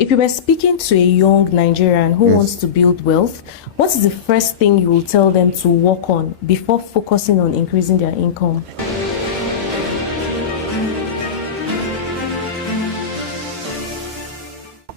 If you were speaking to a young Nigerian who wants to build wealth, what is the first thing you will tell them to work on before focusing on increasing their income?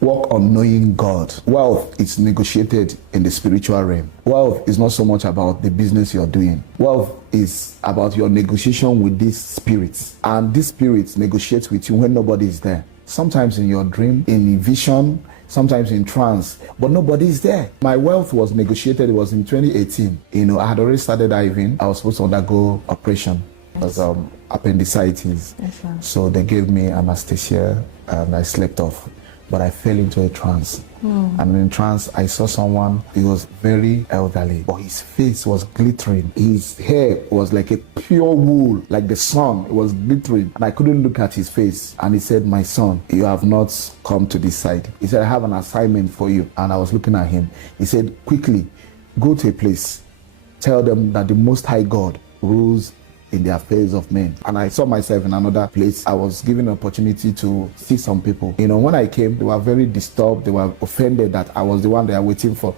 Work on knowing God. Wealth is negotiated in the spiritual realm. Wealth is not so much about the business you're doing. Wealth is about your negotiation with these spirits. And these spirits negotiate with you when nobody is there. Sometimes in your dream, in vision, sometimes in trance, but nobody is there. My wealth was negotiated. It was in 2018. I had already started diving. I was supposed to undergo operation. It was appendicitis. Yes, so they gave me anesthesia and I slept off. But I fell into a trance. And in trance, I saw someone. He was very elderly, but his face was glittering. His hair was like a pure wool, like the sun. It was glittering. And I couldn't look at his face. And he said, "My son, you have not come to this side." He said, "I have an assignment for you." And I was looking at him. He said, "Quickly, go to a place. Tell them that the Most High God rules in the affairs of men." And I saw myself in another place. I was given an opportunity to see some people. When I came, they were very disturbed. They were offended that I was the one they are waiting for.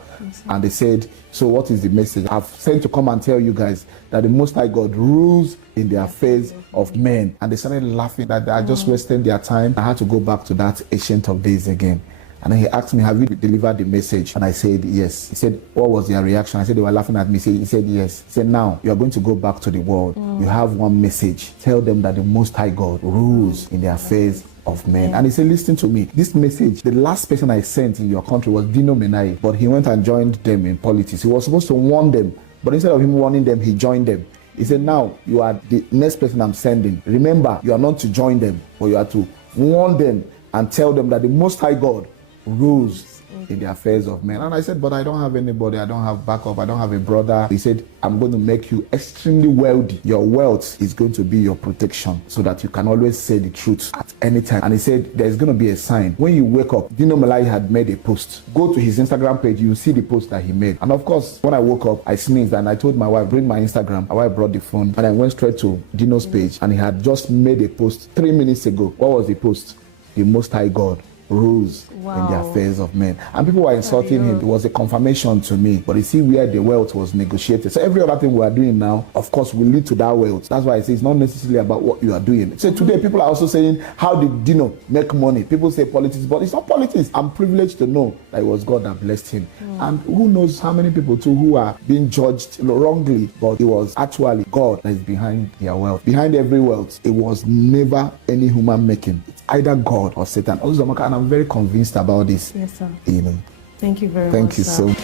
And they said, "So what is the message?" "I've sent to come and tell you guys that the Most High God rules in the affairs of men." And they started laughing that they are just wasting their time. I had to go back to that Ancient of Days again. And then he asked me, "Have you delivered the message?" And I said, "Yes." He said, "What was their reaction?" I said, "They were laughing at me." He said, "Yes." He said, "Now, you are going to go back to the world. You have one message. Tell them that the Most High God rules in the affairs of men." And he said, "Listen to me. This message, the last person I sent in your country was Dino Menai, but he went and joined them in politics. He was supposed to warn them, but instead of him warning them, he joined them." He said, "Now, you are the next person I'm sending. Remember, you are not to join them, but you are to warn them and tell them that the Most High God rules in the affairs of men." And I said, "But I don't have anybody. I don't have backup. I don't have a brother." He said, "I'm going to make you extremely wealthy. Your wealth is going to be your protection so that you can always say the truth at any time." And he said, "There's going to be a sign. When you wake up," Dino Malai had made a post. "Go to his Instagram page. You see the post that he made." And of course, when I woke up, I sneezed and I told my wife, "Bring my Instagram." My wife brought the phone and I went straight to Dino's page and he had just made a post 3 minutes ago. What was the post? "The Most High God rules in the affairs of men." And people were insulting him. It was a confirmation to me. But you see where the wealth was negotiated. So every other thing we are doing now, of course, will lead to that wealth. That's why I say it's not necessarily about what you are doing. So today people are also saying, "How did Dino make money?" People say politics, but it's not politics. I'm privileged to know that it was God that blessed him. And who knows how many people too who are being judged wrongly, but it was actually God that is behind their wealth. Behind every wealth, it was never any human making. It's either God or Satan. And I'm very convinced about this. Yes, sir. Thank you very much. Thank you so much.